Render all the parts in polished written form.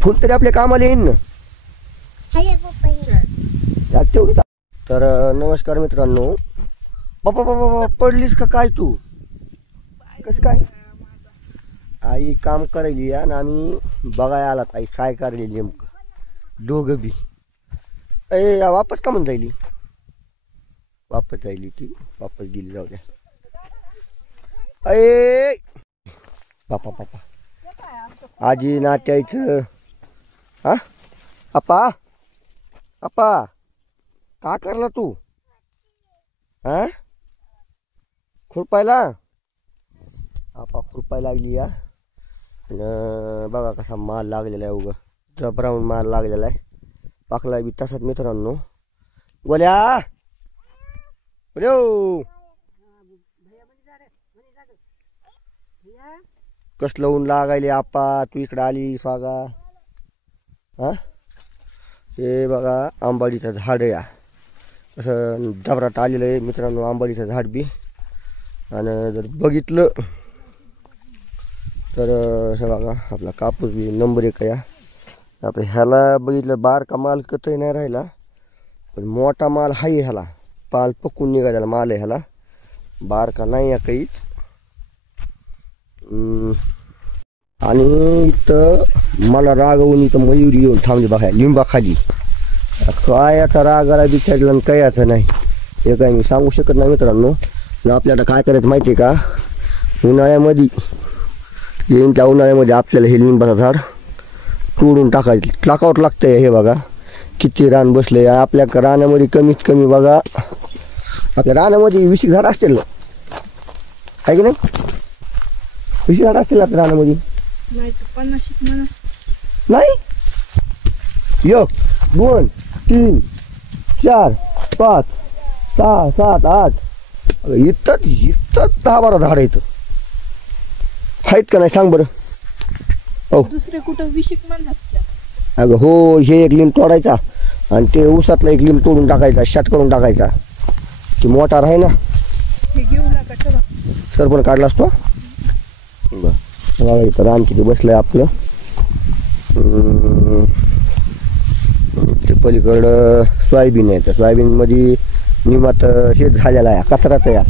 फुल तरी आपल्या कामाला येईन ना. तर नमस्कार मित्रांनो. बाबा बाबा पडलीस का काय तू? कस काय? आई काम करायली आणि आम्ही बघायला आलात आई काय करायली नेमकं दोघं बी. वापस का म्हणून जायली? वापस जायली ती, वापस गेली. जाऊ द्या. पापा पापा आजी नात्यायचं. हा आपा आपा का करला तू? हा खुरपायला? आपा खुरपायला लागली या. बघा कसा माल लागलेला आहे. उगा जबरावून माल लागलेला आहे. पाकला बी तसाच मित्रांनो. गोल्या कसलं ऊन लागायले आपा. तू इकडे आली स्वागा. हा हे बघा आंबाडीचं झाड या असं जबराट आलेलं आहे मित्रांनो. आंबाडीचं झाड बी. आणि जर बघितलं तर हे बघा आपला कापूस बी नंबर 1 या. आता ह्याला बघितलं बारका माल कतही नाही राहिला, पण मोठा माल हाय. ह्याला पाल पकून निघालेला माल आहे. ह्याला बारका नाही या काहीच. आणि इथं मला रागवून इथं मयुरी येऊन थांबली बघा लिंबाखाली. काय याचा राग आला बिचारला आणि काय याचं नाही हे काय मी सांगू शकत नाही मित्रांनो. आपल्याला काय करायचं माहिती आहे का? उन्हाळ्यामध्ये येईन त्या उन्हाळ्यामध्ये आपल्याला हे लिंबाचं झाड तोडून टाकावं लागतंय. हे बघा किती रान बसले आपल्या रानामध्ये. कमीत कमी बघा आपल्या रानामध्ये 20 झाड असतील आहे की नाही? 20 झाड असतील आपल्या रानामध्ये. नाही 1 2 3 4 5 6 7 8 इथंच 10-12 झाड आहेत. आहेत का नाही सांग बरं? हो दुसरे कुठं विशिक म्हणतात. अगं हो हे एक लिंब तोडायचा आणि ते ऊसातला एक लिंब तोडून टाकायचा, शट करून टाकायचा. ती मोठा आहे ना. सरपण काढला असतो. बरं इथं रान किती बसलंय आपलं. ते पलीकडं सोयाबीन आहे. त्या सोयाबीनमध्ये निमात शेत झालेला आहे. कचराच या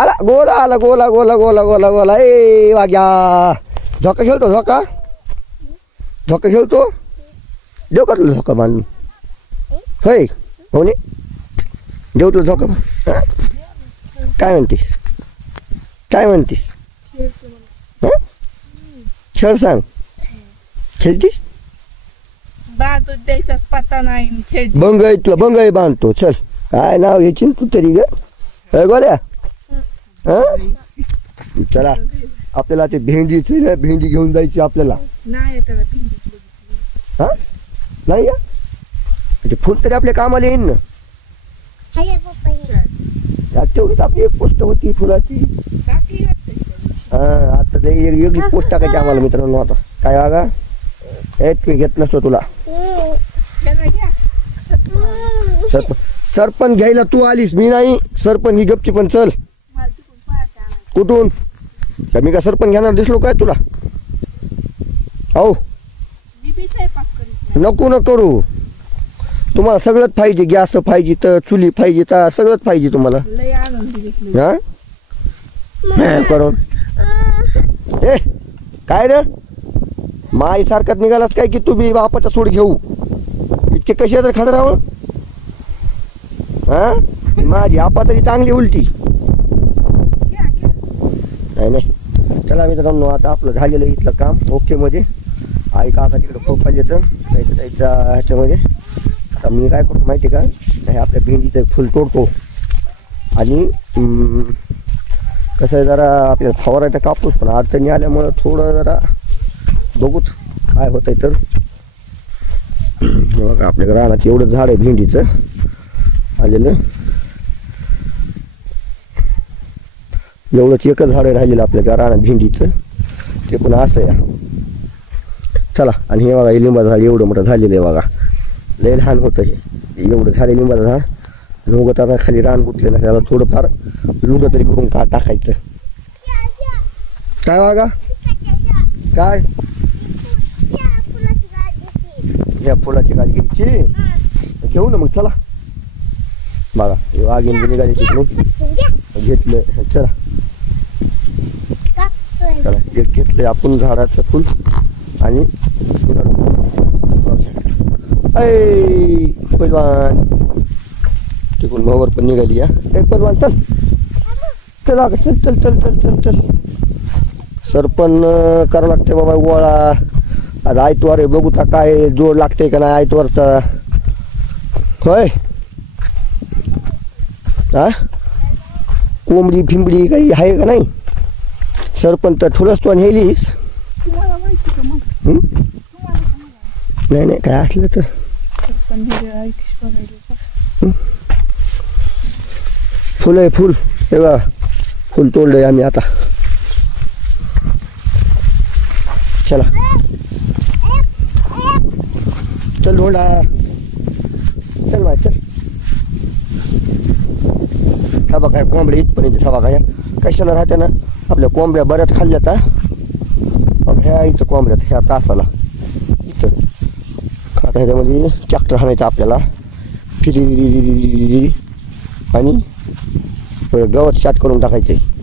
आला गोला आला गोला गोला गोला गोला गोला. वाग्या झोका खेळतो. झोका खेळतो. देऊ का तुला झोका बांधून? होय हो ने देऊ तुला झोका. काय म्हणतीस? खेळ सांग. खेळतीस? द्यायचा पत्ता नाही. बंगई तुला बंगई बांधतो. चल काय नाव घ्यायची तू तरी ग गोल्या? हा चला आपल्याला ते भेंडीचे ना भेंडी घेऊन जायची आपल्याला. हा नाही या फुल तरी आपल्या कामाला येईन ना. तेवढीच आपली एक पोस्ट होती फुलाची. हा आता ते एक पोस्ट टाकायची आम्हाला मित्रांनो. आता काय बघा मी घेत नसतो तुला. सरपण घ्यायला तू आलीस मी नाही. सरपण ही गपची पण चल. कुठून मी का सरपण घेणार दिसलो काय तुला? हो नको न करू. तुम्हाला सगळंच पाहिजे. गॅस पाहिजे तर चुली पाहिजे तर सगळंच पाहिजे तुम्हाला. हा करून काय रे माई सारखाच निघालास काय की तू बी बापाचा सूड घेऊ? इतके कसे तर खतरावं. हा माझी आपा तरी चांगली उलटी नाही. चला मित्रांनो आता आपलं झालेलं इथलं काम ओके मध्ये. आई काका तिकडे खोपा येतं जायचा ह्याच्यामध्ये. आता मी काय करतो माहिती का? हे आपल्या भेंडीचं फुल तोडतो आणि कसं आहे जरा आपल्याला फवारायचा कापूस पण अडचणी आल्यामुळं थोडं जरा बघूत काय होत आहे. तर बघा आपल्या रानात एवढं झाड आहे भेंडीचं आलेलं. एवढंच एकच झाड राहिलेलं आपल्या रानात भेंडीचं. ते पण असं या. चला आणि हे बघा हे लिंबाचं झाड एवढं मोठं झालेलं आहे बघा. लय लहान होतं हे एवढं झाले लिंबाचं झाड. आणि उगत आता खाली रान गुतलेलं त्याला थोडंफार लुंड तरी करून टाकायचं. काय वागा काय या फुलाची गाडी घ्यायची घेऊ ना मग चला बघा हे वाघीन निघाली तिकडून घेतलं चला चला घेतलं आपण झाडाचं फुल आणि पैलवान तिकडून मोवर पण निघाली या पैलवान चल चल चल चल चल चल चल चल सरपण करावं लागते बाबा गोळा आज आयतवार आहे बघू का काय जोड लागते का नाही आयतवारचा होय हा कोंबडी फिंबडी काही आहे का नाही सरपंच तर ठुलच तो नेलीस नाही नाही काय असलं तर फुल आहे फुल हे बघा फुल तोडलंय आम्ही आता चला चल धोंडा चल बाय चल हा बघा कोंबड्या इथपर्यंत हा बघा या कशाला राहते ना आपल्या कोंबड्या बऱ्याच खाल्ल्यात ह्या इथं कोंबड्यात ह्या तासाला इथं आता ह्याच्यामध्ये ट्रॅक्टर हाणायचं आपल्याला फिरी आणि गवत शाट करून टाकायचं